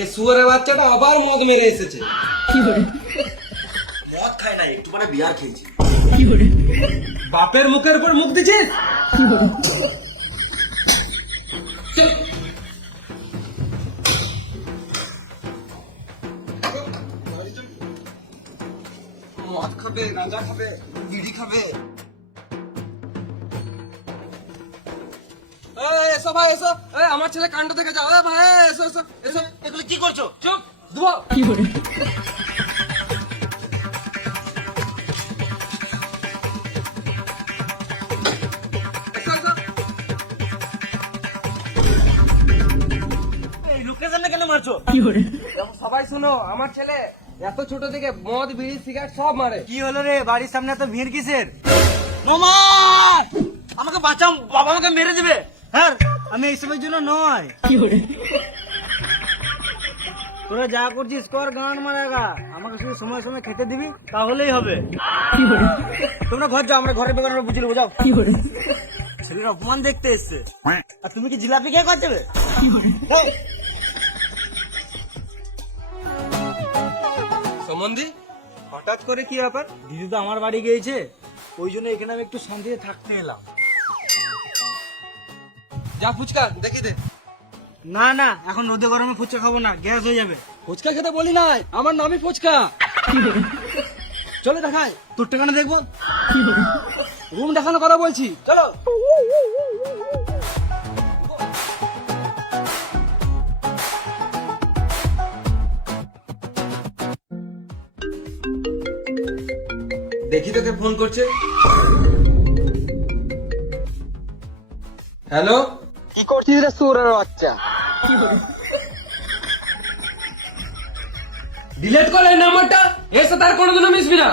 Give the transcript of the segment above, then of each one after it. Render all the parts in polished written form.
এই শুয়ারের বাচ্চাটা আবার মদ মেরে এসেছে। মদ খাই না, একটু পরে বিয়ার খেয়েছি। বাপের মুখের উপর মুখ দিছিস? মদ খাবে, গাঁজা খাবে, বিড়ি খাবে। এসো ভাই এসো, আমার ছেলে কাণ্ড দেখে যাও। ভাই এসো এসো এসো। এগুলো কি করছো? চুপ দুবো। এসো এসো। এই লোকের জন্য কেন মারছো? দেখো সবাই শোনো, আমার ছেলে এত ছোট থেকে মদ বিড়ি সিগারেট সব মারে। কি হলো রে, বাড়ির সামনে এত ভিড় কিসের? মামা আমাকে বাঁচাও, বাবা আমাকে মেরে দিবে। হ্যাঁ, আমি এইসবের জন্য নয়। তোরা যা করছিস কর, গান মারাগা। আমাকে শুধু সময় সময় খেতে দিবি, তাহলেই হবে। তোমরা ঘর যাও, আমরা ঘরের বেগান বুঝে নেবো। যাও। ছেলের অপমান দেখতে এসছে, আর তুমি কি জিলাপি কে কর দেবে? যাও। সম্বন্ধী হঠাৎ করে কি ব্যাপার? দিদি তো আমার বাড়ি গিয়েছে, ওই জন্য এখানে আমি একটু শান্তিতে থাকতে এলাম। যা ফুচকা দেখি দে। না না, এখন রোদে গরমে ফুচকা খাবো না, গ্যাস হয়ে যাবে। ফুচকা খেতে বলি নাই, আমার নামই ফুচকা। চলে দেখাই। তোর টাকাটা দেখবো। রুম দেখানোর কথা বলছি, চলো। দেখি তোকে ফোন করছে। হ্যালো, কি করছিস রে সুরের বাচ্চা? ডিলিট কর এই নাম্বারটা, এর সাথে আর কোনোদিনও মিশবি না।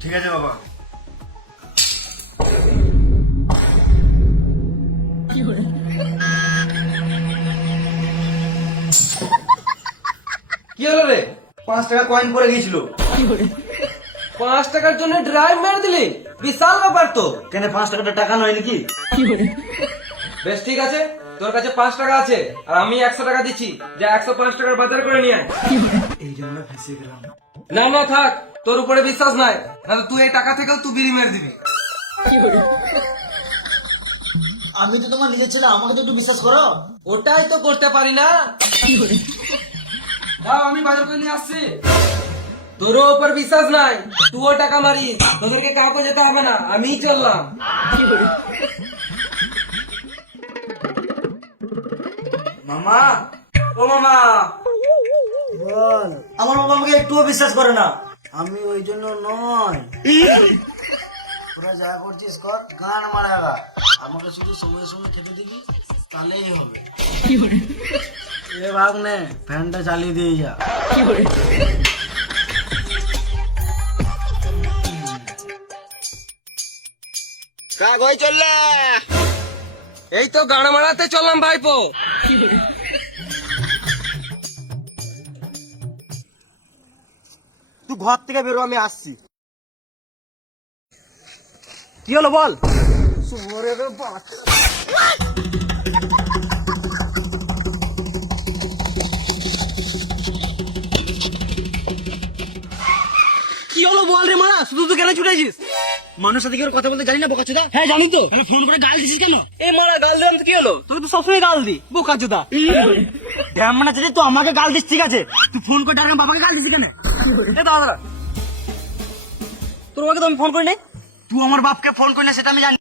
ঠিক আছে বাবা। কি হলো রে? 5 টাকা কয়েন পড়ে গিয়েছিল। 5 টাকার জন্য ড্রাইভ মেরে দিলি? বিশাল ব্যাপার তো। কেন 5 টাকাটা টাকা নয় নাকি? বেশ ঠিক আছে, তোর কাছে 5 টাকা আছে আর আমি 100 টাকা দিচ্ছি, যা 105 টাকার বাজার করে নিয়ে আয়। এই জন্য ফেঁসে গেলাম। না না থাক, তোর উপরে বিশ্বাস নাই, না তো তুই এই টাকা থেকেও তুই বিড়ি মেরে দিবি। আমি তো তোমার নিজের ছেলে, আমাকে তো একটু বিশ্বাস করো। ওটাই তো করতে পারি না। দাও, আমি বাজার করে নিয়ে আসছি। তোরও উপর বিশ্বাস নাই, তুইও টাকা মারিস, তোদেরকে কাউকে যেতে হবে না, আমিই চললাম। মামা, ও মামা, বল। আমার বাবা আমাকে একটুও বিশ্বাস করে না, আমি ওই জন্য নয়। তোরা যা করছিস কর, গান মারাগা। আমাকে শুধু সময় সময় খেতে দিবি, তাহলেই হবে। এ ভাগ নে, ফ্যানটা চালিয়ে দিয়ে যা। কাগজ চললা, এই তো গাড়া মারাতে চললাম ভাইপো। তুই ঘর থেকে বেরো, আমি আসছি। কি হলো বল? কি হলো বল রে মারা, শুধু তুই কেন ছুটেছিস? মানুষের সাথে কি ওর কথা বলতে জানি না, বোকাচোদা? হ্যাঁ জানি তো। ফোন করে গাল দিছিস কেন? এই মারা গাল দিলাম তো কি হলো? তোকে তো সবসময় গাল দি, বোকাচোদা। ড্যাম মানে তুই আমাকে গাল দিস, ঠিক আছে? তুই ফোন করে ডাক, বাবাকে গাল দিছিস কেন? দাদা, তোর বাবাকে তো আমি ফোন করি নাই। তুই আমার বাপকে ফোন করি না, সেটা আমি জানি।